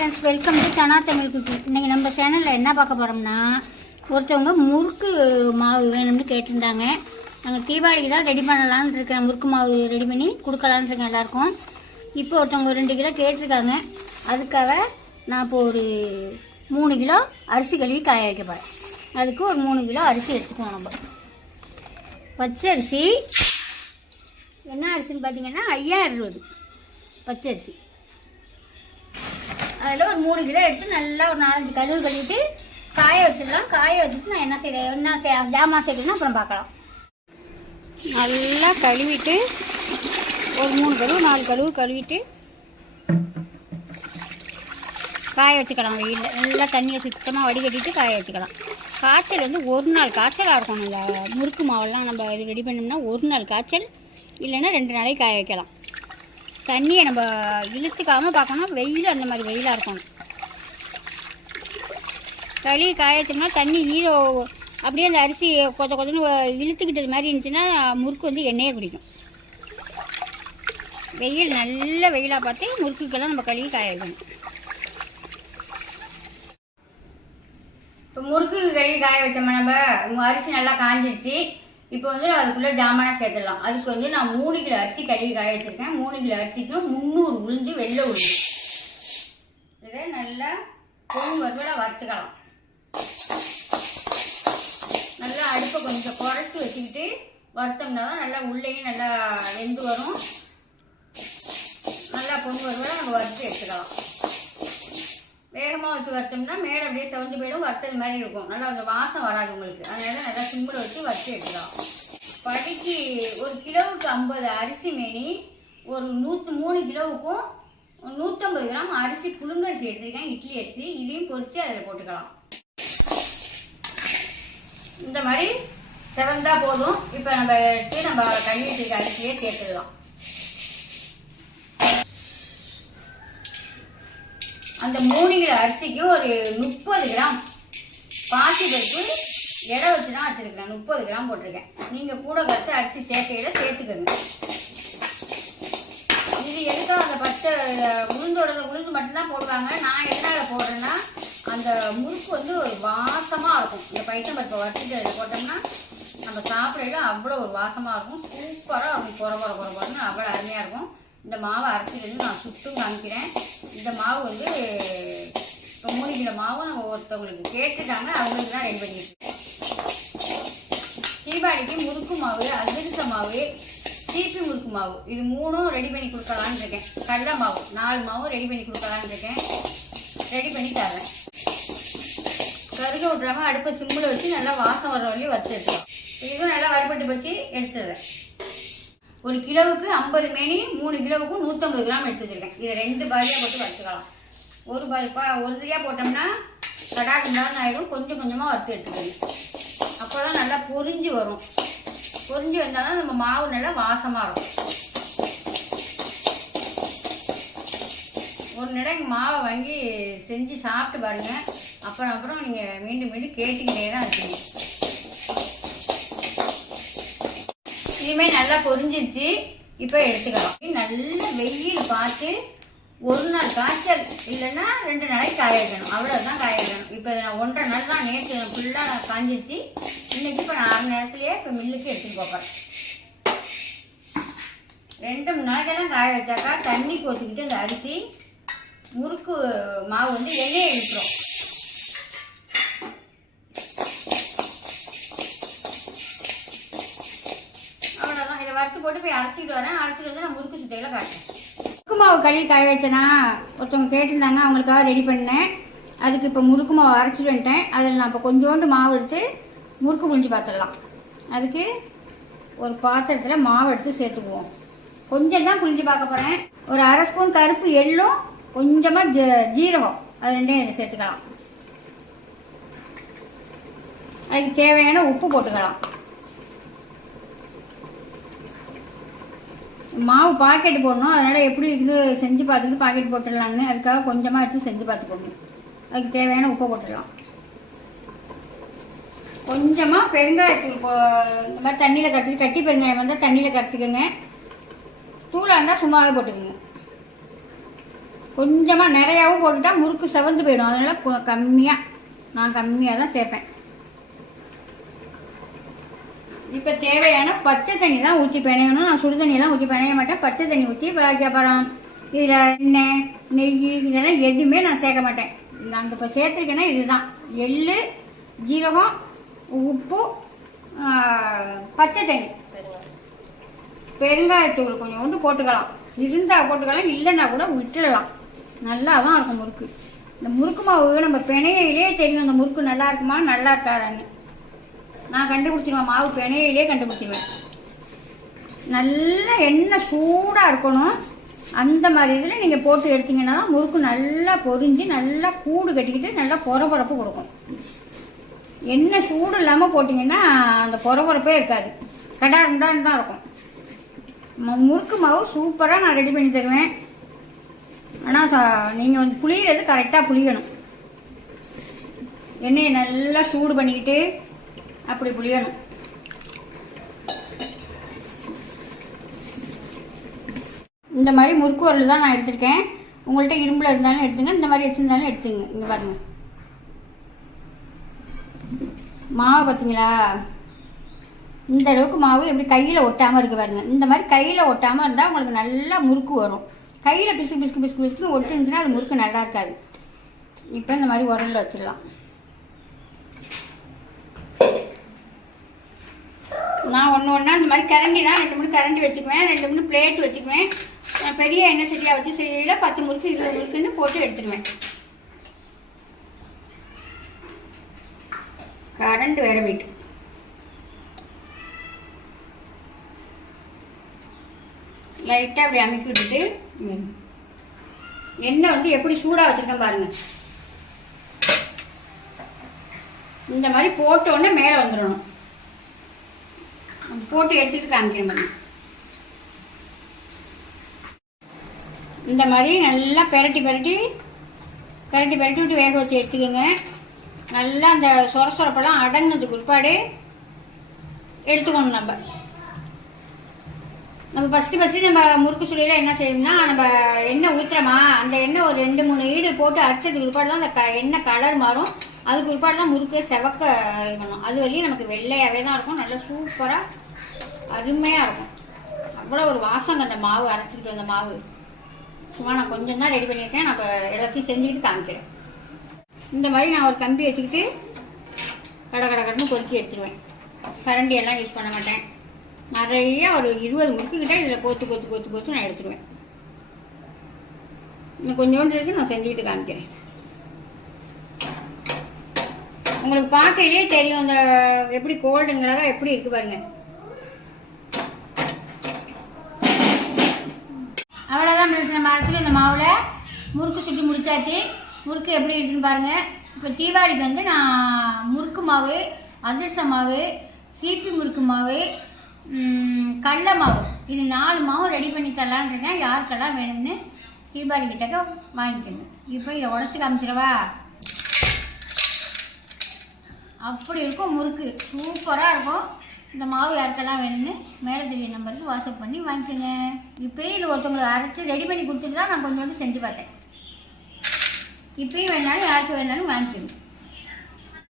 Friends, welcome to Sana Tamil cooking. இன்றைக்கி நம்ம சேனலில் என்ன பார்க்க போகிறோம்னா, ஒருத்தவங்க முறுக்கு மாவு வேணும்னு கேட்டிருந்தாங்க. நாங்கள் தீபாவளிக்கு தான் ரெடி பண்ணலான்னு இருக்கேன். முறுக்கு மாவு ரெடி பண்ணி கொடுக்கலான்னு இருக்கேன் எல்லாருக்கும். இப்போ ஒருத்தவங்க 2 கிலோ கேட்டிருக்காங்க. அதுக்காக நான் இப்போ ஒரு 3 கிலோ அரிசி கழுவி காய வைக்க போகிறேன். அதுக்கு ஒரு 3 கிலோ அரிசி எடுத்துக்குவோம். நம்ம பச்சரிசி என்ன அரிசின்னு பார்த்தீங்கன்னா 5000 பச்சரிசி. அதில் ஒரு 3 கிலோ எடுத்து நல்லா ஒரு 4-5 கழுவிட்டு காய வச்சிடலாம். காய வச்சுட்டு நான் என்ன ஜாமான் சேர்க்கணும்னா அப்புறம் பார்க்கலாம். நல்லா கழுவிட்டு ஒரு 3 கழுவு 4 கழுவு கழுவிட்டு காய வச்சுக்கலாம். வெயிலில் நல்லா தண்ணியை சுத்தமாக வடிகட்டிட்டு காய வச்சுக்கலாம். காய்ச்சல் வந்து 1 நாள் காய்ச்சலாக இருக்கும். இந்த முறுக்கு மாவெல்லாம் நம்ம இது ரெடி பண்ணோம்னா 1 நாள் காய்ச்சல், இல்லைன்னா 2 நாளைக்கு காய வைக்கலாம். தண்ணியை நம்ம இழுத்துக்காமல் பார்க்கணும். வெயில் அந்த மாதிரி வெயிலாக இருக்கணும். கழுவி காயச்சோம்னா தண்ணி ஈரோ அப்படியே அந்த அரிசி கொதன்னு இழுத்துக்கிட்டது மாதிரி இருந்துச்சுன்னா முறுக்கு வந்து எண்ணெயை குடிக்கும். வெயில் நல்ல வெயிலாக பார்த்து முறுக்குக்கெல்லாம் நம்ம கழுவி காய வைக்கணும். இப்போ முறுக்கு கழுவி காய வச்சோம்னா நம்ம அரிசி நல்லா காஞ்சிடுச்சு. இப்போ வந்து அதுக்குள்ளே ஜாமானாக சேர்த்துடலாம். அதுக்கு வந்து நான் 3 கிலோ அரிசி கழுவி காய வச்சுருக்கேன். 3 கிலோ அரிசிக்கும் 300 உளுந்து, வெள்ளை உளுந்து. இதை நல்லா பொன் வறுவலை வறுத்துக்கலாம். நல்லா அடுப்பை கொஞ்சம் குறைச்சி வச்சுக்கிட்டு வறுத்தோம்னா தான் நல்லா உள்ளேயும் நல்லா வெந்து வரும். நல்லா பொன் வறுவலை நம்ம வறுத்து எடுத்துக்கலாம். வேகமாக வச்சு வறுத்தோம்னா மேலே அப்படியே செவந்து போயிடும், வறுத்தது மாதிரி இருக்கும். நல்லா அந்த வாசம் வராது உங்களுக்கு. அதனால நல்லா சிம்பிள் வச்சு வறுத்து எடுத்துக்கலாம். படிக்கு 1 கிலோவுக்கு 50 அரிசி மேனி, ஒரு 103 கிலோவுக்கும் 150 கிராம் அரிசி புழுங்கரிசி எடுத்துருக்கேன், இட்லி அரிசி. இதையும் பொரித்து அதில் போட்டுக்கலாம். இந்த மாதிரி செவந்தா போதும். இப்போ நம்ம எடுத்து நம்ம கழுவி அரிசியே சேர்த்துக்கலாம். அந்த 3 கிலோ அரிசிக்கு ஒரு 30 கிராம் பாசி பருப்பு எடை வச்சு தான் வச்சுருக்கேன். 30 கிராம் போட்டிருக்கேன். நீங்கள் கூட கருத்து அரிசி சேர்க்கையில் சேர்த்துக்கோங்க. இது எதுக்காக அந்த பச்சை உளுந்து மட்டும்தான் போடுவாங்க. நான் எதனால் போடுறேன்னா, அந்த முறுக்கு வந்து ஒரு வாசமாக இருக்கும். இந்த பைத்தம் பருப்பை வறுத்துட்டு அதில் போட்டோம்னா நம்ம சாப்பிட்றதுல அவ்வளோ ஒரு வாசமாக இருக்கும். சூப்பராக இருக்கும். குறை அவ்வளோ அருமையாக இருக்கும். இந்த மாவை அரைச்சிலேருந்து நான் சுட்டும் காமிக்கிறேன். இந்த மாவு வந்து இப்போ 3 கிலோ மாவும் நம்ம ஒருத்தவங்களுக்கு கேட்டுட்டாங்க, அவங்களுக்கு தான் ரெடி பண்ணிட்டு. தீபாவளிக்கு முறுக்கு மாவு, அதிரச மாவு, சீப்பி முறுக்கு மாவு, இது 3ம் ரெடி பண்ணி கொடுக்கலான்னு இருக்கேன். கடலை மாவு 4 மாவும் ரெடி பண்ணி கொடுக்கலான்னு இருக்கேன். ரெடி பண்ணி தரேன். கருக விட்றாம அடுப்பை சிம்மில் வச்சு நல்லா வாசம் வர வரையும் வச்சு எடுத்துக்கலாம். இதுவும் நல்லா வறுபட்டு வச்சு எடுத்துடுறேன். 1 கிலோவுக்கு 50 மேனி, 3 கிலோவுக்கும் 150 கிராம் எடுத்து வச்சுருக்கேன். இதை 2 பாதியாக போட்டு வச்சுக்கலாம். ஒரு பாதியாக போட்டோம்னா கடாக்குண்டான்னு ஆயிடும். கொஞ்சம் கொஞ்சமாக வறுத்து எடுத்துக்கணும். அப்போ தான் நல்லா பொரிஞ்சு வரும். பொரிஞ்சு வந்தால் தான் நம்ம மாவு நல்லா வாசமாக இருக்கும். ஒரு நிடம் மாவை வாங்கி செஞ்சு சாப்பிட்டு பாருங்கள். அப்புறம் நீங்கள் மீண்டும் கேட்டுக்கிட்டே தான் இருக்கீங்க. இனிமேல் நல்லா பொரிஞ்சிருச்சு. இப்போ எடுத்துக்கலாம். நல்ல வெயில் பார்த்து 1 நாள் காய்ச்சல், இல்லைன்னா 2 நாளைக்கு காய வைக்கணும். அவ்வளோதான் காய வைக்கணும். இப்போ நான் 1.5 நாள் தான், நேற்று ஃபுல்லாக காஞ்சிருச்சு. இன்னைக்கு இப்போ நான் 6 நேரத்துலேயே இப்போ மில்லுக்கு எடுத்துகிட்டு போகிறேன். 2-3 நாளைக்கெல்லாம் காய வச்சாக்கா தண்ணி கொத்துக்கிட்டு அந்த அரிசி முறுக்கு மாவு வந்து எண்ணெயை இழுத்துரும். வறுத்து போட்டு போய் அரைச்சிட்டு வரேன். அரைச்சிட்டு வந்து நான் முறுக்கு சுத்தையில் காட்டுறேன். முறுக்கு மாவு கழுவி காய வச்சேன்னா ஒருத்தவங்க கேட்டிருந்தாங்க, அவங்களுக்காக ரெடி பண்ணேன். அதுக்கு இப்போ முறுக்கு மாவு அரைச்சிட்டு வந்துட்டேன். அதில் நான் இப்போ கொஞ்சோண்டு மாவு எடுத்து முறுக்கு புழிஞ்சு பார்த்துடலாம். அதுக்கு ஒரு பாத்திரத்தில் மாவு எடுத்து சேர்த்துக்குவோம். கொஞ்சம் தான் புழிஞ்சு பார்க்க போகிறேன். ஒரு 1/2 ஸ்பூன் கருப்பு எள்ளும் கொஞ்சமாக ஜீரகம், அது 2ம் சேர்த்துக்கலாம். அதுக்கு தேவையான உப்பு போட்டுக்கலாம். மாவு பாக்கெட் போடணும். அதனால் எப்படி இருந்து செஞ்சு பார்த்துட்டு பாக்கெட் போட்டுடலான்னு அதுக்காக கொஞ்சமாக எடுத்து செஞ்சு பார்த்துக்கோங்க. அதுக்கு தேவையான உப்பை போட்டுடலாம். கொஞ்சமாக பெருங்காயத்தூள் இந்த மாதிரி தண்ணியில் கரைச்சி, கட்டி பெருங்காயம் வந்தால் தண்ணியில் கரைச்சிக்கோங்க. தூளாக இருந்தால் சும்மாவே போட்டுக்கோங்க. கொஞ்சமாக நிறையாவும் போட்டுட்டா முறுக்கு செவந்து போயிடும். அதனால் கம்மியாக, நான் கம்மியாக தான் சேர்ப்பேன். இப்போ தேவையான பச்சை தண்ணி தான் ஊற்றி பிணையணும். நான் சுடு தண்ணியெல்லாம் ஊற்றி பிணைய மாட்டேன். பச்சை தண்ணி ஊற்றி அப்புறம் இதில் எண்ணெய் நெய் இதெல்லாம் எதுவுமே நான் சேர்க்க மாட்டேன். நான் இப்போ சேர்த்துருக்கேன்னா இதுதான் எள்ளு, ஜீரகம், உப்பு, பச்சை தண்ணி, பெருங்காயத்தூள் கொஞ்சோண்டு போட்டுக்கலாம். இருந்தால் போட்டுக்கலாம், இல்லைன்னா கூட விட்டுடலாம். நல்லா தான் இருக்கும் முறுக்கு. இந்த முறுக்கு மாவு நம்ம பிணையிலே தெரியும் இந்த முறுக்கு நல்லா இருக்குமா நல்லா இருக்காதான்னு. நான் கண்டுபிடிச்சிருவேன், மாவு பிணையிலே கண்டுபிடிச்சிருவேன். நல்லா எண்ணெய் சூடாக இருக்கணும். அந்த மாதிரி இதில் நீங்கள் போட்டு எடுத்தீங்கன்னா தான் முறுக்கு நல்லா பொரிஞ்சு நல்லா கூடு கட்டிக்கிட்டு நல்லா பொறப்பொறப்பு கொடுக்கும். எண்ணெய் சூடு இல்லாமல் போட்டிங்கன்னா அந்த பொறப்பொறப்பே இருக்காது, கடாருன்னு தான் இருக்கும். முறுக்கு மாவு சூப்பராக நான் ரெடி பண்ணி தருவேன். ஆனால் நீங்கள் வந்து புளியறது கரெக்டாக புளியணும். எண்ணெயை நல்லா சூடு பண்ணிக்கிட்டு அப்படி புளியணும். இந்த மாதிரி முறுக்கு உரல் தான் நான் எடுத்திருக்கேன். உங்கள்கிட்ட இரும்பில் இருந்தாலும் எடுத்துங்க, இந்த மாதிரி வச்சுருந்தாலும் எடுத்துங்க. இங்கே பாருங்கள் மாவு பார்த்தீங்களா, இந்த அளவுக்கு மாவு எப்படி கையில் ஒட்டாமல் இருக்குது பாருங்க. இந்த மாதிரி கையில் ஒட்டாமல் இருந்தால் உங்களுக்கு நல்லா முறுக்கு வரும். கையில் பிசுக்கு பிசுக்கு பிசுக்கு பிசுக்குன்னு ஒட்டுருந்துச்சுன்னா அது முறுக்கு நல்லா இருக்காது. இப்போ இந்த மாதிரி உரலில் வச்சிடலாம். நான் ஒன்று ஒன்றா இந்த மாதிரி கரண்டி தான் 2 3 கரண்டி வச்சுக்குவேன், 2 3 பிளேட் வச்சுக்குவேன். பெரிய எண்ணெய் சட்டியாக வச்சு செய்யல 10 முறுக்கு 20 முறுக்குன்னு போட்டு எடுத்துடுவேன். கரண்ட் வேற போயிட்டு லைட்டாக அப்படி அமைக்கி விட்டுட்டு எண்ணெய் வந்து எப்படி சூடாக வச்சுருக்கேன் பாருங்கள். இந்த மாதிரி போட்டோன்னே மேலே வந்துடணும். போட்டு எடுத்துகிட்டு காமிக்கிறேன் பாருங்க. இந்த மாதிரி நல்லா பெரட்டி பெரட்டி பெரட்டி பெரட்டி விட்டு வேக வச்சு எடுத்துக்கோங்க. நல்லா அந்த சொரப்பெல்லாம் அடங்கினதுக்கு பிற்பாடு எடுத்துக்கணும். நம்ம ஃபஸ்ட்டு நம்ம முறுக்கு சுழியில் என்ன செய்யணும்னா, நம்ம எண்ணெய் ஊற்றுறோமா அந்த எண்ணெய் ஒரு 2 3 ஈடு போட்டு அரைச்சதுக்கு பிற்பாடு தான் அந்த எண்ணெய் கலர் மாறும். அதுக்கு பிற்பாடு தான் முறுக்கு செவக்க இருக்கணும். அது வரையும் நமக்கு வெள்ளையாகவே தான் இருக்கும். நல்லா சூப்பராக அருமையாக இருக்கும். அவ்வளோ ஒரு வாசங்க அந்த மாவு அரைச்சிக்கிட்டு வந்த மாவு. சும்மா நான் கொஞ்சம் தான் ரெடி பண்ணியிருக்கேன். நான் இப்போ எல்லாத்தையும் செஞ்சுக்கிட்டு காமிக்கிறேன். இந்த மாதிரி நான் ஒரு கம்பி வச்சுக்கிட்டு கடன்னு பொறுக்கி எடுத்துடுவேன். கரண்டி எல்லாம் யூஸ் பண்ண மாட்டேன். நிறைய ஒரு 20 முறுக்குக்கிட்ட இதில் கொத்து நான் எடுத்துடுவேன். இன்னும் கொஞ்சோண்டு இருக்கு, நான் செஞ்சுக்கிட்டு காமிக்கிறேன். உங்களுக்கு பார்க்கையிலே தெரியும் இந்த எப்படி கோல்டன் கலராக எப்படி இருக்கு பாருங்க. அவ்வளோதான் ஃப்ரெண்ட்ஸ், நம்ம அரைச்சிட்டு இந்த மாவில் முறுக்கு சுட்டி முடிச்சாச்சு. முறுக்கு எப்படி இருக்குன்னு பாருங்கள். இப்போ தீபாவளிக்கு வந்து நான் முறுக்கு மாவு, அதிரசம் மாவு, சீப்பி முறுக்கு மாவு, கடலை மாவு, இது 4 மாவும் ரெடி பண்ணி தரலான்னு இருக்கேன். யாருக்கெல்லாம் வேணும்னு தீபாவளி கிட்டக்க வாங்கிக்கணும். இப்போ இதை உடச்சி காமிச்சிடவா? அப்படி இருக்கும் முறுக்கு, சூப்பராக இருக்கும். இந்த மாவு யாருக்கெல்லாம் வேணும்னு மேலே தெரிய நம்பருக்கு வாட்ஸ்அப் பண்ணி வாங்கிக்கோங்க. இப்போயும் இது ஒருத்தவங்களுக்கு அரைச்சி ரெடி பண்ணி கொடுத்துட்டு தான் நான் கொஞ்சோண்டு செஞ்சு பார்த்தேன். இப்போயும் வேணாலும் யாருக்கு வேணாலும் வாங்கிக்கணும்.